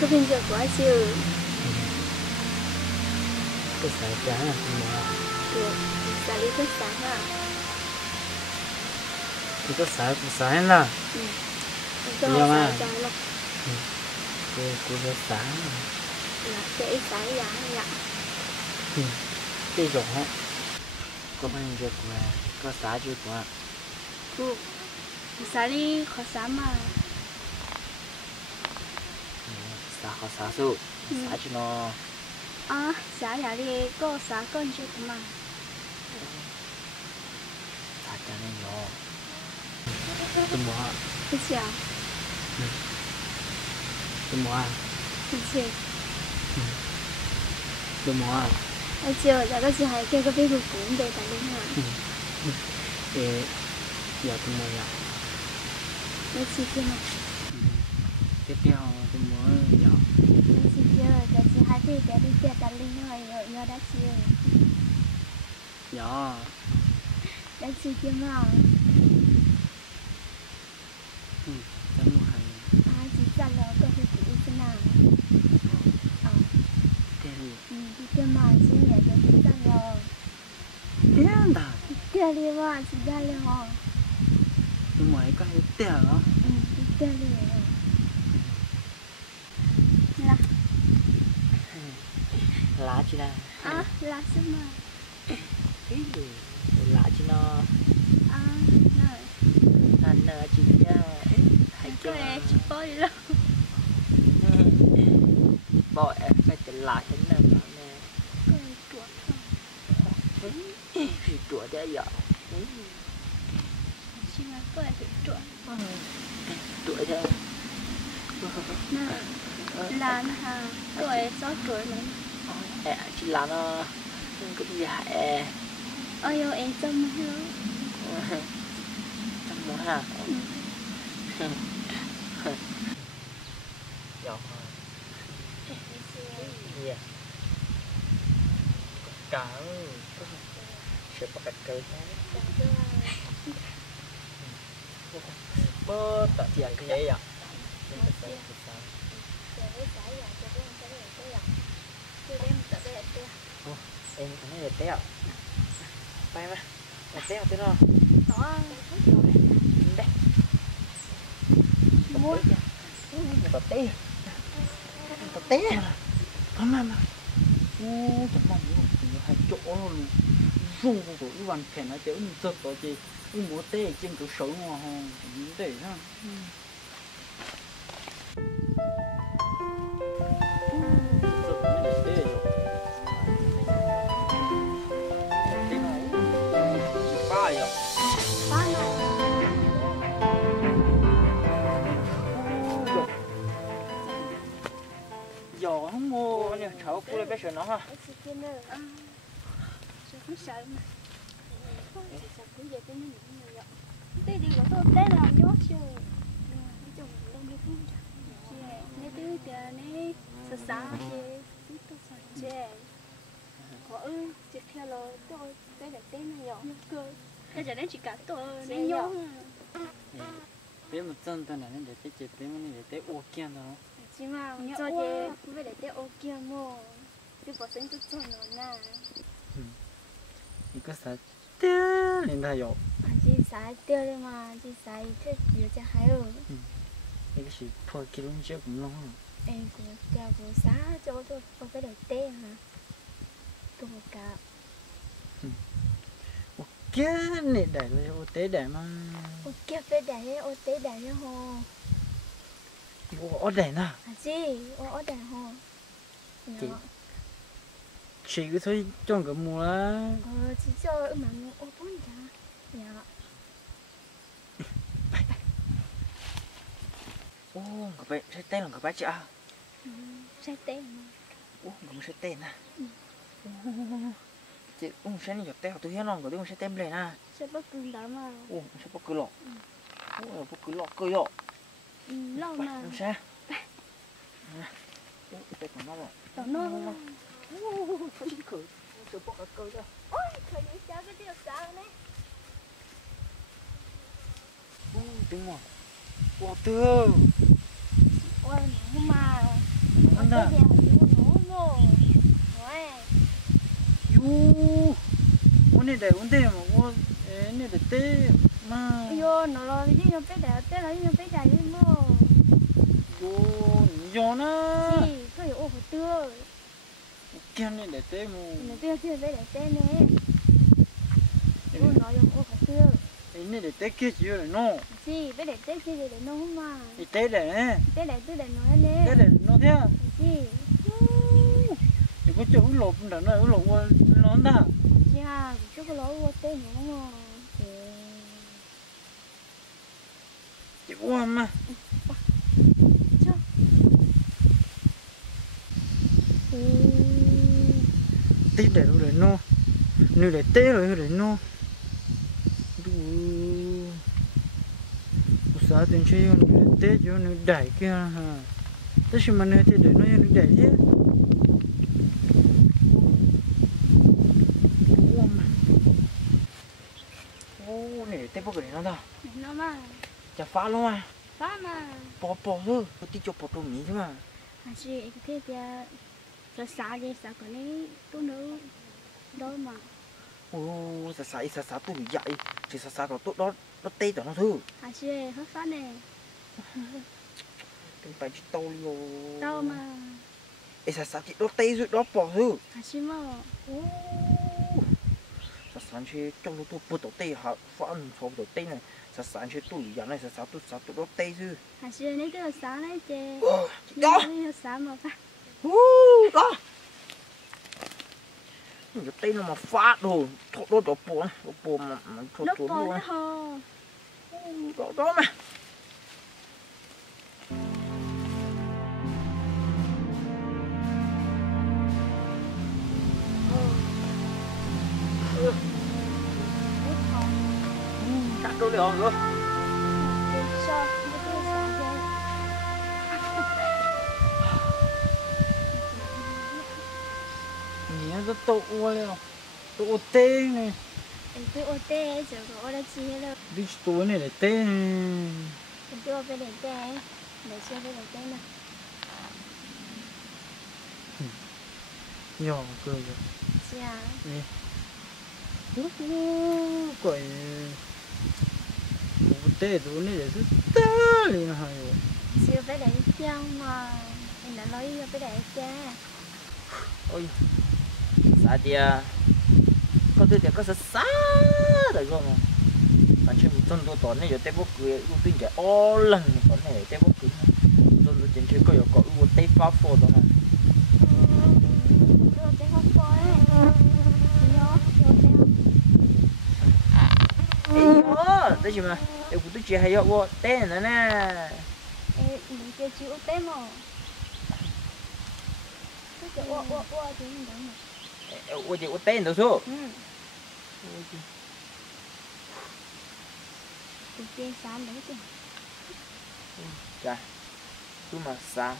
có bên giờ quá chứ. Cái sợi trắng là mà Được, xả lý cái sáng à. cái sợi là Cho nhiều mà xả trái là cái sáng sẽ xả giá nhạ. cái rõ có bao nhiêu quả có xả chưa quả Cô, xả lý khó xả mà. xả khó xả su xả cho nó À, xả giá đi, có xả con chưa mà. xả cho nên nhỏ tụi mua Cái gì à? tụi mua Cái gì? tụi mua Ở chiều giờ có gì hay kêu có biết của cũng để tại linh hả? để giờ tụi mua vậy Nó chỉ kia mà. tiếp theo tụi mua giờ Nó chỉ kia là cái gì hay biết để đi chơi tại linh hả? Giờ đã chiều. giờ Đã chiều kia mà. tụi mua hay Chỉ chặt là có thể chỉ thế nào. cái gì Đi chơi mà chỉ nhảy cho chỉ chặt là. tiền đã Chơi đi mà chỉ chặt là. tụi mua có hay tiền đó Đi chơi đi. Là. lá chi nào À, là sao mà? cái gì lá chi nó À, này. anh chị hay Cái chơi này chỉ bơi đâu. bỏ em phải tự lại thế nào nè Cái này chuột thôi. chuột đấy giờ Chỉ là cái này phải chuột. chuột đấy Này. Là hà. Tuổi 6 tuổi này. chỉ là nó cái gì hại Ôi ôi em trông hả? trong mùa ha dọc yeah cá sẽ bắt cây bơ tạ tiền cái gì ạ em thấy là téo bay mà là téo thế nào đây mua tao té mà chẳng mong muốn hai chỗ luôn ru của cái hoàn cảnh nó chịu giật đó chị muốn té trên cửa sổ mà không để nó giò không mua anh cháu cô lên bé sườn nó ha đây đi của tôi đây là nhốt chưa chồng đông đi cũng nè tứ giờ nè sợ sao chứ tôi sợ chứ có chỉ theo là tôi đây là tên này rồi cơ bây giờ đến chỉ cả tôi nên nhốt bé một chân ta này để té chết bé này để té ô kiên đó chỉ mà cho chị với để té ô kia mua cái bỏ sinh chút cho nó nè 이거 사 떼린다요. chị xài tiêu đi mà chị xài thế nhiều cho hay rồi 이것이 포 기름 조금 넣어. em cũng cho cô xá cho tôi không phải để té hả tôi một cả cái này đại là ô tế đại mà. ô kia phải để ô té để nữa hồ ô đại nè. chị ô để hồ chị chỉ cái thôi trong cái mùa á. chị cho mà ô bốn chả dạ ô cái bé sẽ tên là cái bé chị à. sai tên ô cũng sẽ tên nè. chị cũng sẽ nhiều tên tôi hiểu lòng của tôi sẽ tên lên nè. sẽ bắt cứng đó mà ô sẽ bắt cứ lọ. ô bắt cứ lọ cơ lọ. lâu mà không sao. ô đây còn nó rồi. nó phải cười sự bắt cái cơ ra. ôi thời gian cháu cái điều sao này ô đúng rồi. ô tư ôi nhưng mà ăn ta Cái gì cũng nổ mồ. Ôi. yu 오늘 내 온대 뭐 얘네 때 마. Yo nó lo đi nó bé đẻ bé lấy nó bé đẻ đi mồ. 요 이거나 Gì, cái ô của tưa. 걔네 때 뭐. Nó tưa chưa bé đẻ tên nè. Yo nó dùng ô của tưa. 얘네 때 깨지요 너. Gì, bé đẻ tên kia để nó không mà. 이때래. Bé đẻ tưa để nó nè. 때래 너 돼. Gì. 이거 좀 올라온다. 나 올라온다. Chị à, chú có lỗi ô tên nữa mà. 이거 엄마. Chưa. 때래 rồi nó. Nếu để té rồi nó. Đủ. Sao tiền chơi nó té cho nó đẩy kia ha. Thế mà nó thì để nó đẩy chứ. Này té bốc cái nó đâu? Nó mà. Chả phá luôn à? Phá mà. Bỏ thôi, có tí cho bỏ đồ mì chứ mà. À chị, cái thế thì sao xa đi, sao có này tôi nữ đó mà. Ồ, xa tôi bị dậy. Thì xa có tốt đó, nó tê tao nó thư. À chị, hết phá nè. Đừng phải chứ tao luôn. Đâu mà. Ê, xa chị nó tê rồi, đó bỏ thư. À chị mà. Ồ. Xa chứ trong lúc tôi bớt tao tê hả, phá ăn phá tao tê này. Xa chứ tôi dặn này, xa tôi nó tê chứ. À chị, này cái là xa đấy chị. Chị đó. Này là xa mà phá. Đó. Cái tên nó mà phát rồi, thốt đó bộ mà thốt Nó thốt bỏ luôn. ra hồ. Đó mà. Cắt đôi được rồi. Cho, nó cái là xa đây. Nhớ rất tội luôn. Tội tê này. Em cứ ô tê, giờ có ô đã chi hết rồi. Đi tối này để tê này. Em cứ ô về để tê. Để chưa về để tê nào. Nhỏ cười rồi. Chị à. Nè. Quậy. Tội tê tối này để rất tê lên hay rồi. Chưa về để chân mà. Em đã nói về để cha. Ôi. Sao thì có thể có xa rồi không? Anh chưa một tôi tốn này giờ tép bốc cười, ưu tiên cái all lần tốn này tép bốc cười. Tôi trên chơi có ưu tép phá phô đó này. Tôi tép phá phô ấy. Nhớ, Ê đây gì mà, em cũng tôi chỉ hay vô tên nữa nè. Ê, mình kêu chịu tép mà. Cái kiểu ô thì mình đấy mà. Ủa thì tên đâu số? Tụi kia sáng đấy chứ. Chà, tôi mà sáng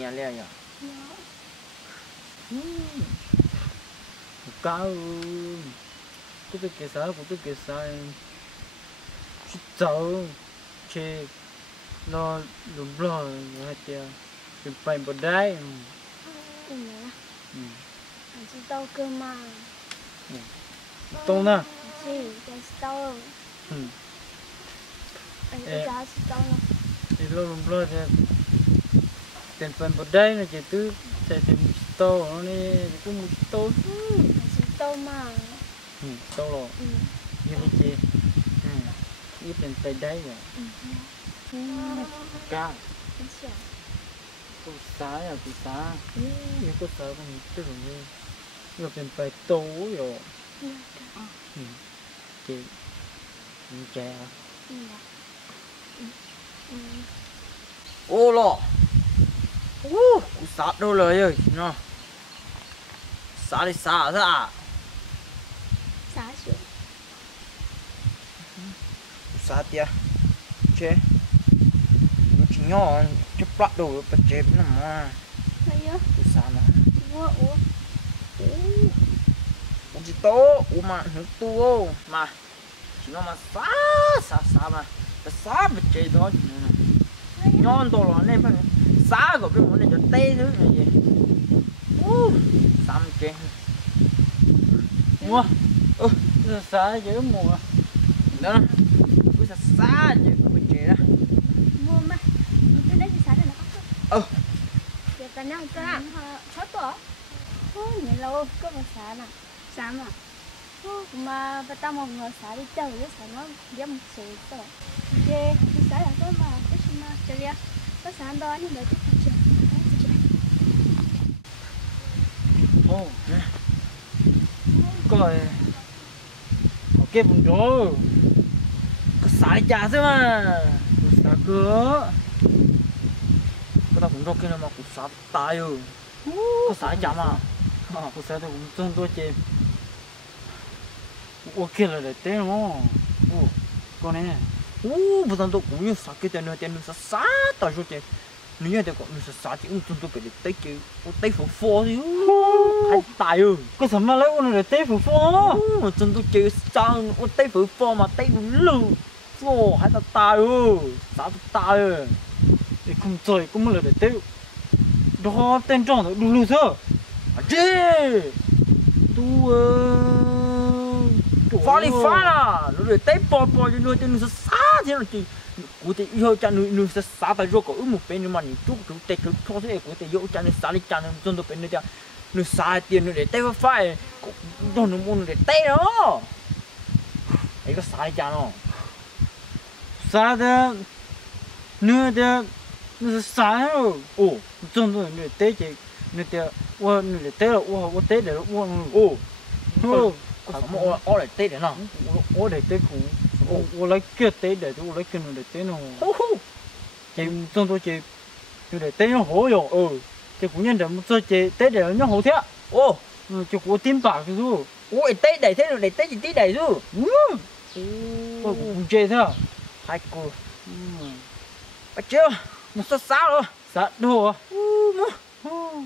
nhẹ lẹ nhở. Cao, tôi kể sao, tôi kể sao, chỉ cháu, chơi, nó đúng rồi, hết chưa, mình phải bật đáy. Em nhớ. Anh chị tao cơ mà. Tông nè. Chị, cái tao. Anh có giá chị tao nào. Thì đúng rồi thì tiền phần bật đáy là chỉ từ chạy tìm tô nó đi cũng một tô. Anh chị tao mà. Tô rồi. Như thế chị. Như tiền tay đáy rồi. Cao. Cô xá à, cô xá. Nhưng cô xá còn tức rồi như. Nhưng tiền phải tố rồi. Chị. Như trẻ à. Ô lọ. Cô xá đâu lời ơi. Nó. Xá đi xá ra. Xá chứ. Xá tìa. Chế. Chỉ nhỏ chút bắt đầu bắt chế nó mà. Hay á. Cô xá nó. Ủa. Ủa chỉ tố. Ủa mà nó tu mà. Chỉ nó mà xá mà. Xá bắt chế đó. Nhon đồ nó này phải xa của cái món này cho tê thứ này gì xăm chén mua xa chứ mua đó cứ xa chứ mình chè đó mua mà cái đấy thì xả được nó giờ ta năng cơ à hết rồi nhìn lâu có mà xả nè xả mà mà bà ta một người xả đi chơi với xả nó giống một sự rồi dê đi xả là có mà cái gì mà chơi đi có xả đó nhưng đợi chút chơi ô coi ok bụng đó có xả đi chả chứ mà xa cửa có tao cũng đâu kia mà cũng xả tay rồi có xả đi chả mà cô xa tôi cũng chân tôi chê ok là để té đúng không con này bây giờ tôi cũng như xả cái tiền nó xả tay rồi chứ nếu như tôi còn nó xả thì cũng tôi phải để tay chứ tay phủ phô thì hay tay rồi có sao mà lấy con này để té phủ phô mà chân tôi chơi sang tay phủ phô mà tay lù phô hay là tay rồi xả tay rồi thì không chơi cũng là để té đó tên tròn rồi đủ lù sao Chê tu phá đi phá là nó để tép bò cho nuôi tên nó xá thế là chị của thì yêu cha nuôi sẽ xá tại rồi có một bên mà nhìn chút chút tép chút thôi thế của thì yêu cha nó xá đi cha nó chân được bên nó cha nó xá tiền nó để tép phải đồ nó muốn để tép đó ấy có xá đi cha nó xa đó nữa đó nó xa rồi chân tôi để té chị nữa đó我你得了我得了我có sao mà ô lại tép để nào我得得苦我来叫得的我来跟你得呢chị chân tôi chị tôi để té nó hổ rồi chị cũng nhận được một số chị té để nó hổ thế chị cũng tin bạc rồi ôi tép đầy thế rồi để tép gì tép đầy rồi tôi cũng chơi thế hai cô chưa một số xá rồi sao đồ mua